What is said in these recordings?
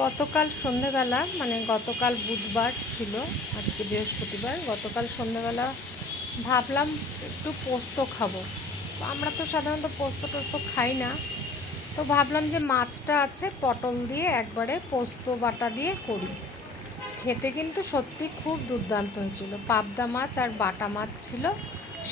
গতকাল সন্ধেবেলা মানে গতকাল বুধবার ছিল, আজকে বৃহস্পতিবার। গতকাল সন্ধেবেলা ভাবলাম একটু পোস্ত খাবো। আমরা তো সাধারণত পোস্ত টোস্ত খাই না, তো ভাবলাম যে মাছটা আছে পটল দিয়ে একবারে পোস্ত বাটা দিয়ে করি। খেতে কিন্তু সত্যি খুব দুর্দান্ত হয়েছিল। পাবদা মাছ আর বাটা মাছ ছিল,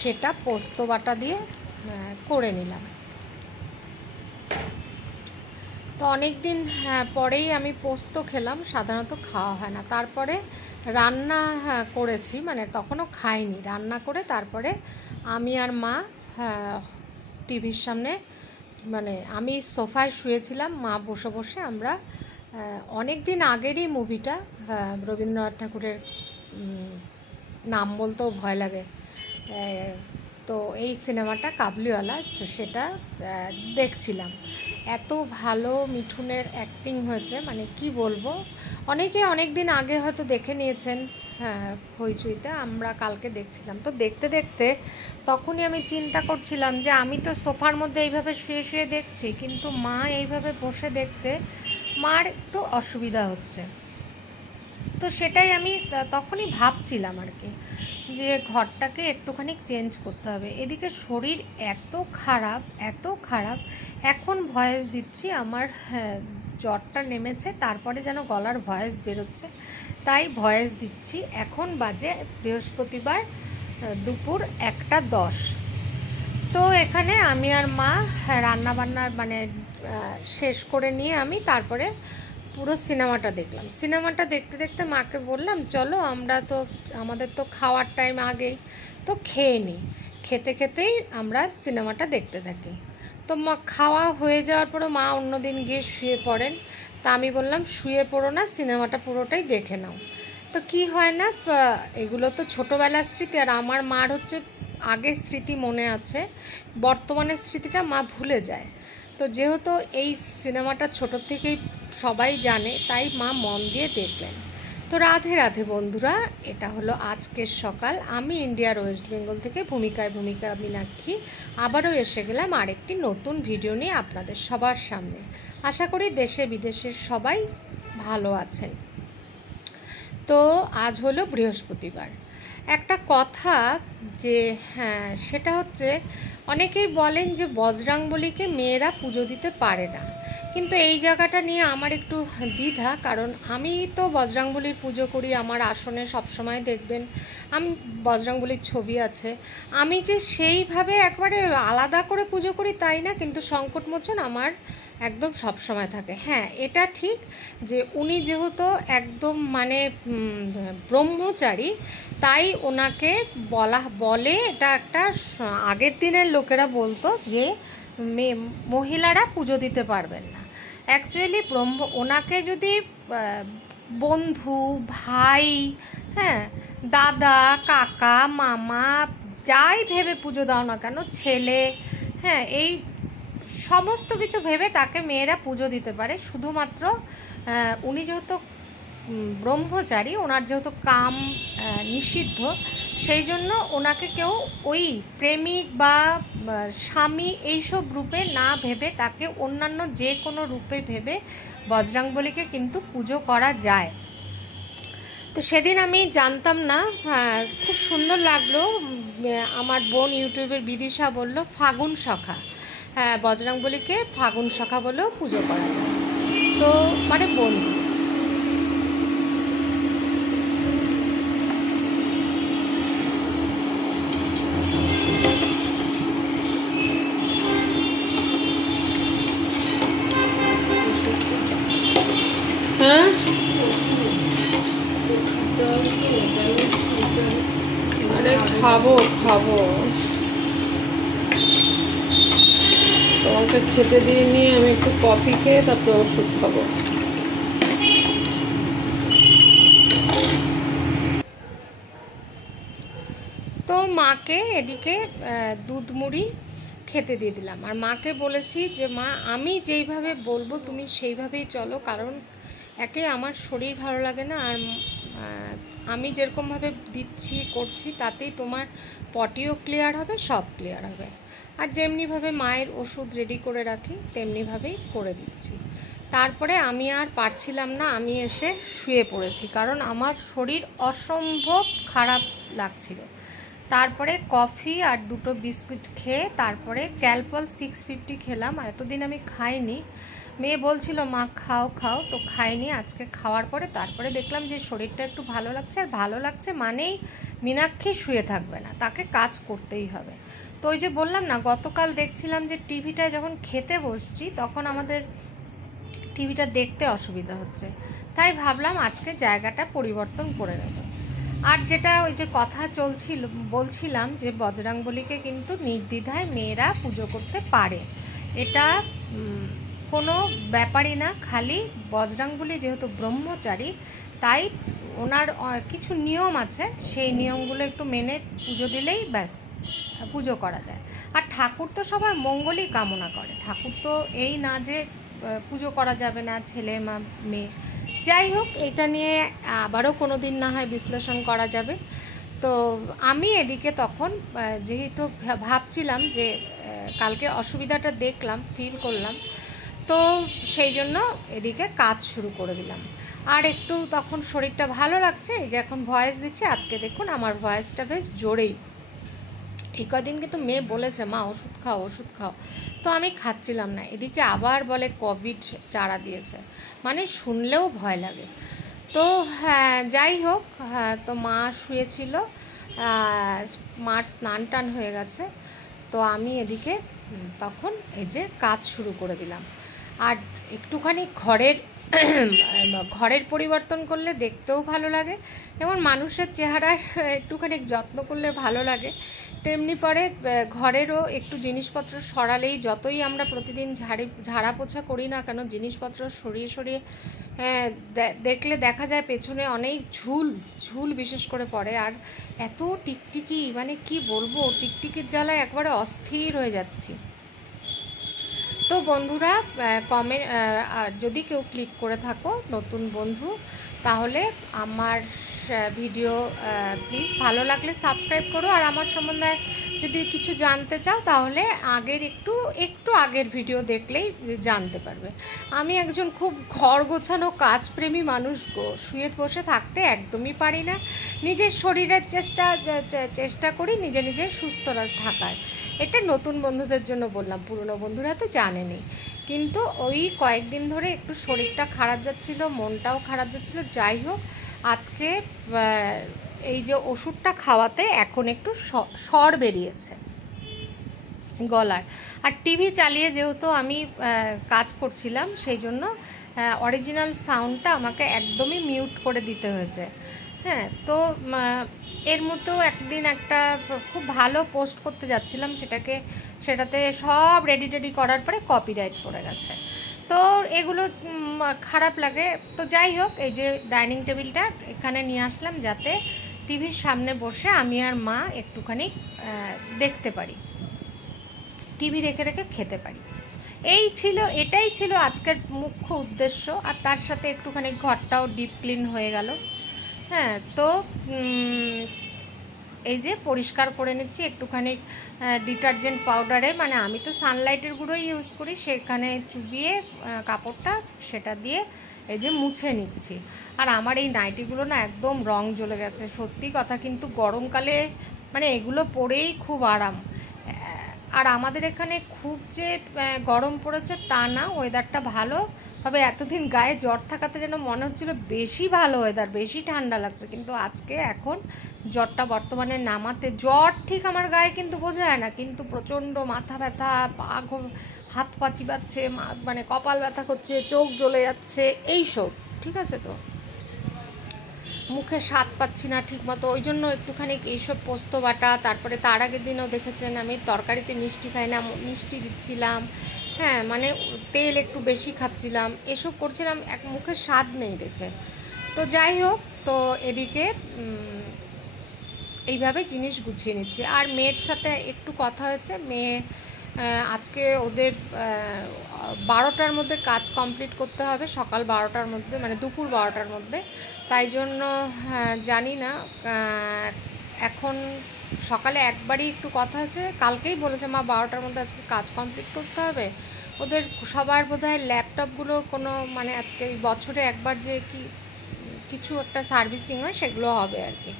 সেটা পোস্ত বাটা দিয়ে করে নিলাম। তো অনেক দিন পরেই আমি পোস্ত খেলাম, সাধারণত খাওয়া হয় না। তারপরে রান্না করেছি, মানে তখনও খাইনি, রান্না করে তারপরে আমি আর মা টিভির সামনে, মানে আমি সোফায় শুয়েছিলাম, মা বসে বসে আমরা অনেক দিন আগেরই মুভিটা, রবীন্দ্রনাথ ঠাকুরের নাম বলতেও ভয় লাগে, তো এই সিনেমাটা কাবুলিওয়ালা, সেটা দেখছিলাম। এত ভালো মিঠুনের অ্যাক্টিং হয়েছে, মানে কি বলবো। অনেকে অনেক দিন আগে হয়তো দেখে নিয়েছেন হইচইতে, আমরা কালকে দেখছিলাম। তো দেখতে দেখতে তখনই আমি চিন্তা করছিলাম যে আমি তো সোফার মধ্যে এইভাবে শুয়ে শুয়ে দেখছি, কিন্তু মা এইভাবে বসে দেখতে মার একটু অসুবিধা হচ্ছে। তো সেটাই আমি তখনই ভাবছিলাম আর কি, যে ঘরটাকে একটুখানি চেঞ্জ করতে হবে। এদিকে শরীর এত খারাপ, এত খারাপ। এখন ভয়েস দিচ্ছি, আমার জ্বরটা নেমেছে, তারপরে যেন গলার ভয়েস বেরোচ্ছে, তাই ভয়েস দিচ্ছি। এখন বাজে বৃহস্পতিবার দুপুর 1:10। তো এখানে আমি আর মা রান্নাবান্না মানে শেষ করে নিয়ে আমি তারপরে পুরো সিনেমাটা দেখলাম। সিনেমাটা দেখতে দেখতে মাকে বললাম, চলো আমাদের তো খাওয়ার টাইম আগেই, তো খেয়ে নিই। খেতে খেতেই আমরা সিনেমাটা দেখতে থাকি। তো মা খাওয়া হয়ে যাওয়ার পরে মা অন্যদিন গিয়ে শুয়ে পড়েন। তা আমি বললাম, শুয়ে পড়ো না, সিনেমাটা পুরোটাই দেখে নাও। তো কি হয় না, এগুলো তো ছোটোবেলার স্মৃতি, আর আমার মার হচ্ছে আগের স্মৃতি মনে আছে, বর্তমানের স্মৃতিটা মা ভুলে যায়। তো যেহেতু এই সিনেমাটা ছোটোর থেকেই সবাই জানে, তাই মা মন দিয়ে দেখলেন। তো রাধে রাধে বন্ধুরা, এটা হলো আজকের সকাল। আমি ইন্ডিয়ার ওয়েস্ট বেঙ্গল থেকে ভূমিকা মীনাক্ষী আবারও এসে গেলাম আরেকটি নতুন ভিডিও নিয়ে আপনাদের সবার সামনে। আশা করি দেশে বিদেশের সবাই ভালো আছেন। তো আজ হলো বৃহস্পতিবার। একটা কথা, যে সেটা হচ্ছে, অনেকেই বলেন যে বজরংবলীকে মেয়েরা পুজো দিতে পারে না, কিন্তু এই জায়গাটা নিয়ে আমার একটু দ্বিধা। কারণ আমি তো বজরংবলীর পুজো করি, আমার আসনে সবসময় দেখবেন আমি বজরংবলীর ছবি আছে। আমি যে সেইভাবে একবারে আলাদা করে পুজো করি তাই না, কিন্তু সংকটমোচন আমার একদম সব সময় থাকে। হ্যাঁ, এটা ঠিক যে উনি যেহেতু একদম মানে ব্রহ্মচারী, তাই ওনাকে বলে, এটা একটা আগের দিনের লোকেরা বলতো যে মহিলারা পুজো দিতে পারবেন না। অ্যাকচুয়ালি ওনাকে যদি বন্ধু, ভাই, দাদা, কাকা, মামা, যাই ভেবে পুজো দাও না কেন, ছেলে, এই সমস্ত কিছু ভেবে তাকে মেয়েরা পুজো দিতে পারে। শুধুমাত্র উনি যেহেতু ব্রহ্মচারী, ওনার যেহেতু কাম নিষিদ্ধ, সেই জন্য ওনাকে কেউ ওই প্রেমিক বা স্বামী এইসব রূপে না ভেবে, তাকে অন্যান্য যে কোনো রূপে ভেবে বজরংবলীকে কিন্তু পুজো করা যায়। তো সেদিন আমি জানতাম না, খুব সুন্দর লাগলো। আমার বোন ইউটিউবের বিদিশা বলল ফাগুন সখা, বজরংবলীকে ফাগুন সখা বলেও পুজো করা যায়। তো মানে বন্ধু, আরে খাবো তোমাকে খেতে দিয়ে নিয়ে আমি একটু কফি খেয়ে তারপরে ওষুধ খাবো। তো মাকে এদিকে দুধ মুড়ি খেতে দিয়ে দিলাম, আর মাকে বলেছি যে মা, আমি যেইভাবে বলবো তুমি সেইভাবেই চলো, কারণ একে আমার শরীর ভালো লাগে না, আর আমি যেরকমভাবে দিচ্ছি করছি তাতেই তোমার পটিও ক্লিয়ার হবে, সব ক্লিয়ার হবে। আর যেমনিভাবে মায়ের ওষুধ রেডি করে রাখি তেমনিভাবেই করে দিচ্ছি। তারপরে আমি আর পারছিলাম না, আমি এসে শুয়ে পড়েছি, কারণ আমার শরীর অসম্ভব খারাপ লাগছিল। তারপরে কফি আর দুটো বিস্কুট খেয়ে তারপরে ক্যালপল 650 খেলাম। এতদিন আমি খাইনি, মেয়ে বলছিল মা খাও খাও, তো খাইনি। আজকে খাওয়ার পরে তারপরে দেখলাম যে শরীরটা একটু ভালো লাগছে, আর ভালো লাগছে মানেই মীনাক্ষী শুয়ে থাকবে না, তাকে কাজ করতেই হবে। তো ওই যে বললাম না, গতকাল দেখছিলাম যে টিভিটায় যখন খেতে বসছি তখন আমাদের টিভিটা দেখতে অসুবিধা হচ্ছে, তাই ভাবলাম আজকে জায়গাটা পরিবর্তন করে নেব। আর যেটা ওই যে কথা বলছিলাম যে বজরংবলীকে কিন্তু নির্দ্বিধায় মেয়েরা পুজো করতে পারে, এটা কোনো ব্যাপারই না। খালি বজরংবলী যেহেতু ব্রহ্মচারী, তাই ওনার কিছু নিয়ম আছে, সেই নিয়মগুলো একটু মেনে পুজো দিলেই ব্যাস পুজো করা যায়। আর ঠাকুর তো সবার মঙ্গলই কামনা করে, ঠাকুর তো এই না যে পুজো করা যাবে না, ছেলে মেয়ে। যাই হোক, এটা নিয়ে আবারও কোনো দিন না হয় বিশ্লেষণ করা যাবে। তো আমি এদিকে তখন যেহেতু ভাবছিলাম যে কালকে অসুবিধাটা দেখলাম, ফিল করলাম, তো সেই জন্য এদিকে কাজ শুরু করে দিলাম। আর একটু তখন শরীরটা ভালো লাগছে, এই যে এখন ভয়েস দিচ্ছি, আজকে দেখুন আমার ভয়েসটা বেশ জোরেই। এই কদিন কিন্তু মেয়ে বলেছে মা ওষুধ খাও ওষুধ খাও, তো আমি খাচ্ছিলাম না। এদিকে আবার বলে কোভিড চারা দিয়েছে, মানে শুনলেও ভয় লাগে। তো হ্যাঁ, যাই হোক, তো মা শুয়েছিল, মার স্নান টান হয়ে গেছে, তো আমি এদিকে তখন এই যে কাজ শুরু করে দিলাম। আর একটুখানি ঘরের পরিবর্তন করলে দেখতেও ভালো লাগে, যেমন মানুষের চেহারার একটুখানি যত্ন করলে ভালো লাগে, তেমনি পরে ঘরেরও একটু জিনিসপত্র সরালেই, যতই আমরা প্রতিদিন ঝাড়া পোছা করি না কেন, জিনিসপত্র সরিয়ে সরিয়ে দেখলে দেখা যায় পেছনে অনেক ঝুল বিশেষ করে পড়ে। আর এত টিকটিকি, মানে কি বলবো, টিকটিকির জ্বালায় একবারে অস্থির হয়ে যাচ্ছি। তো বন্ধুরা, যদি কেউ ক্লিক করে থাকো নতুন বন্ধু, তাহলে আমার ভিডিও প্লিজ ভালো লাগলে সাবস্ক্রাইব করো। আর আমার সম্বন্ধে যদি কিছু জানতে চাও তাহলে একটু আগের ভিডিও দেখলেই জানতে পারবে। আমি একজন খুব ঘর গোছানো কাজপ্রেমী মানুষ গো, শুয়ে বসে থাকতে একদমই পারি না। নিজের শরীরের চেষ্টা করি নিজের সুস্থ থাকার। এটা নতুন বন্ধুদের জন্য বললাম, পুরনো বন্ধুরা তো জানেনি। কিন্তু ওই কয়েকদিন ধরে একটু শরীরটা খারাপ যাচ্ছিল, মনটাও খারাপ যাচ্ছিল। যাই হোক, আজকে এই যে ওষুধটা খাওয়াতে এখন একটু স্বর বেরিয়েছে গলার। আর টিভি চালিয়ে যেহেতু আমি কাজ করছিলাম, সেই জন্য অরিজিনাল সাউন্ডটা আমাকে একদমই মিউট করে দিতে হয়েছে। হ্যাঁ, তো এর মধ্যেও একদিন একটা খুব ভালো পোস্ট করতে যাচ্ছিলাম, সেটাতে সব রেডি করার পরে কপিরাইট পড়ে গেছে। তো এগুলো খারাপ লাগে। তো যাই হোক, এই যে ডাইনিং টেবিলটা এখানে নিয়ে আসলাম যাতে টিভির সামনে বসে আমি আর মা একটুখানি দেখতে পারি, টিভি দেখে দেখে খেতে পারি। এটাই ছিল আজকের মুখ্য উদ্দেশ্য। আর তার সাথে একটুখানি ঘরটাও ডিপ ক্লিন হয়ে গেল। হ্যাঁ, তো এই যে পরিষ্কার করে নিচ্ছি একটুখানি ডিটারজেন্ট পাউডারে, মানে আমি তো সানলাইটের গুঁড়োই ইউজ করি, সেখানে চুবিয়ে কাপড়টা সেটা দিয়ে এই যে মুছে নিচ্ছি। আর আমার এই নাইটিগুলো না একদম রং জ্বলে গেছে, সত্যি কথা। কিন্তু গরমকালে মানে এগুলো পরেই খুব আরাম। আর আমাদের এখানে খুব যে গরম পড়েছে তা না, ওয়েদারটা ভালো। তবে এতদিন গায়ে জ্বর থাকাতে যেন মনে হচ্ছিল বেশি ভালো ওয়েদার, বেশি ঠান্ডা লাগছে। কিন্তু আজকে এখন জ্বরটা বর্তমানে নামাতে, জ্বর ঠিক আমার গায়ে কিন্তু বোঝা যায় না, কিন্তু প্রচণ্ড মাথা ব্যথা, হাত পা চিবাচ্ছে, মানে কপাল ব্যথা করছে, চোখ জ্বলে যাচ্ছে, এইসব। ঠিক আছে, তো মুখে স্বাদ পাচ্ছি না ঠিক মতো, ওই জন্য একটুখানি এইসব পোস্ত বাটা। তারপরে তার আগের দিনও দেখেছেন আমি তরকারিতে মিষ্টি খাই না, মিষ্টি দিচ্ছিলাম। হ্যাঁ, মানে তেল একটু বেশি খাচ্ছিলাম, এসব করছিলাম, মুখে স্বাদ নেই দেখে। তো যাই হোক, তো এদিকে এইভাবে জিনিস গুছিয়ে নিচ্ছি। আর মেয়ের সাথে একটু কথা হয়েছে, মেয়ে আজকে ওদের 12টার মধ্যে কাজ কমপ্লিট করতে হবে, সকাল 12টার মধ্যে, মানে দুপুর 12টার মধ্যে। তাই জন্য জানি না, এখন সকালে একবারই একটু কথা হয়েছে, কালকেই বলেছে মা 12টার মধ্যে আজকে কাজ কমপ্লিট করতে হবে। ওদের সবার বোধহয় ল্যাপটপগুলোর কোনো মানে আজকে এই বছরে একবার যে কিছু একটা সার্ভিসিং হয় সেগুলো হবে আর কি।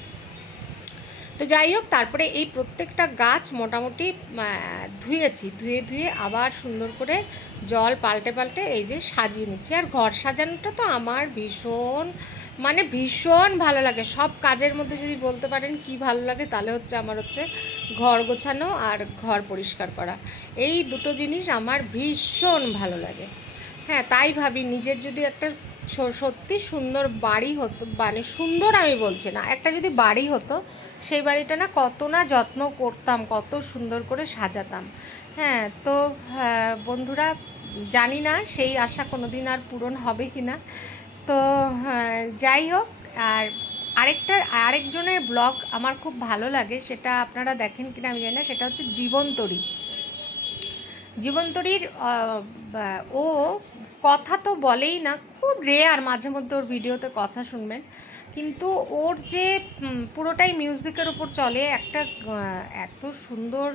তো যাই হোক, তারপরে এই প্রত্যেকটা গাছ মোটামুটি ধুয়ে আবার সুন্দর করে জল পাল্টে এই যে সাজিয়ে নিচ্ছি। আর ঘর সাজানোটা তো আমার ভীষণ ভালো লাগে। সব কাজের মধ্যে যদি বলতে পারেন কি ভালো লাগে, তাহলে আমার হচ্ছে ঘর গোছানো আর ঘর পরিষ্কার করা। এই দুটো জিনিস আমার ভীষণ ভালো লাগে। হ্যাঁ, তাই ভাবি নিজের যদি একটা সত্যি সুন্দর বাড়ি হতো, মানে সুন্দর আমি বলছি না, একটা যদি বাড়ি হতো, সেই বাড়িটা না কত না যত্ন করতাম, কত সুন্দর করে সাজাতাম। হ্যাঁ, তো বন্ধুরা, জানি না সেই আশা কোনো দিন আর পূরণ হবে কি না। তো যাই হোক, আর আরেকজনের ব্লগ আমার খুব ভালো লাগে, সেটা আপনারা দেখেন কিনা আমি জানি না, সেটা হচ্ছে জীবনতরীর ও কথা তো বলেই না, খুব রেয়ার, মাঝে মধ্যে ওর ভিডিওতে কথা শুনবেন, কিন্তু ওর যে পুরোটাই মিউজিকের উপর চলে, একটা এত সুন্দর,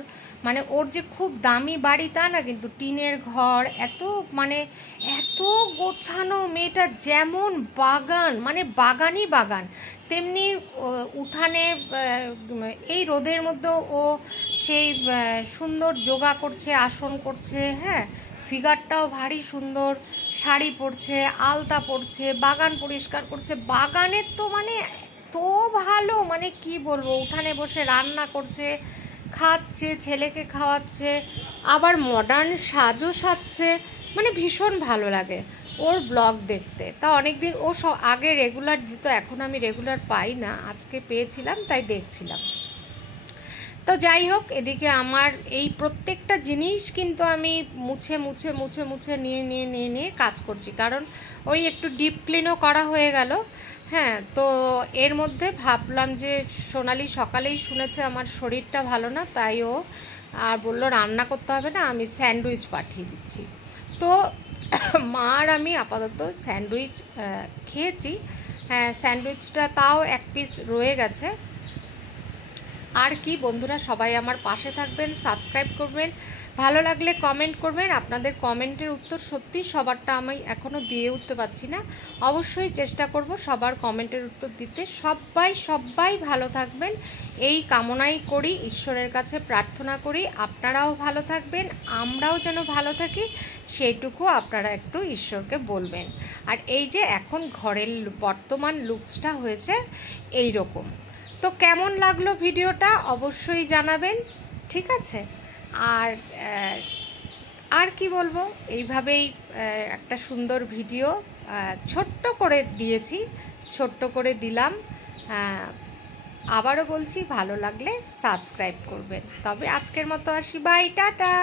মানে ওর যে খুব দামি বাড়ি তা না, কিন্তু টিনের ঘর, এত গোছানো, মেয়েটা যেমন বাগান, মানে বাগানই বাগান, তেমনি উঠানে এই রোদের মধ্যেও ও সেই সুন্দর যোগা করছে, আসন করছে। হ্যাঁ, ফিগারটাও ভারী সুন্দর, শাড়ি পরছে, আলতা পরছে, বাগান পরিষ্কার করছে, বাগানের তো তো ভালো, কি বলবো, উঠানে বসে রান্না করছে, খাচ্ছে, ছেলেকে খাওয়াচ্ছে, আবার মডার্ন সাজও সাজছে, ভীষণ ভালো লাগে ওর ব্লগ দেখতে। তা অনেক দিন ও আগে রেগুলার দিত, এখন আমি রেগুলার পাই না, আজকে পেয়েছিলাম তাই দেখছিলাম। তো যাই হোক, এদিকে আমার এই প্রত্যেকটা জিনিস কিন্তু আমি মুছে নিয়ে কাজ করছি, কারণ ওই একটু ডিপ ক্লিনও করা হয়ে গেল। হ্যাঁ, তো এর মধ্যে ভাবলাম যে সোনালি সকালেই শুনেছে আমার শরীরটা ভালো না, তাই ও আর বললো রান্না করতে হবে না, আমি স্যান্ডউইচ পাঠিয়ে দিচ্ছি। তো মা আর আমি আপাতত স্যান্ডউইচ খেয়েছি। হ্যাঁ, স্যান্ডউইচটা তাও এক পিস রয়ে গেছে। আর কি বন্ধুরা, সবাই আমার পাশে থাকবেন, সাবস্ক্রাইব করবেন, ভালো লাগলে কমেন্ট করবেন। আপনাদের কমেন্টের উত্তর সত্যি সবারটা আমি এখনও দিয়ে উঠতে পারছি না, অবশ্যই চেষ্টা করব সবার কমেন্টের উত্তর দিতে। সবাই ভালো থাকবেন এই কামনাই করি, ঈশ্বরের কাছে প্রার্থনা করি আপনারাও ভালো থাকবেন, আমরাও যেন ভালো থাকি, সেইটুকু আপনারা একটু ঈশ্বরকে বলবেন। আর এই যে এখন ঘরের বর্তমান লুকসটা হয়েছে এই রকম। তো কেমন লাগলো ভিডিওটা অবশ্যই জানাবেন, ঠিক আছে? আর কি বলবো, এইভাবেই একটা সুন্দর ভিডিও ছোট্ট করে দিলাম। আবারও বলছি, ভালো লাগলে সাবস্ক্রাইব করবেন। তবে আজকের মতো আসি, বাই, টাটা।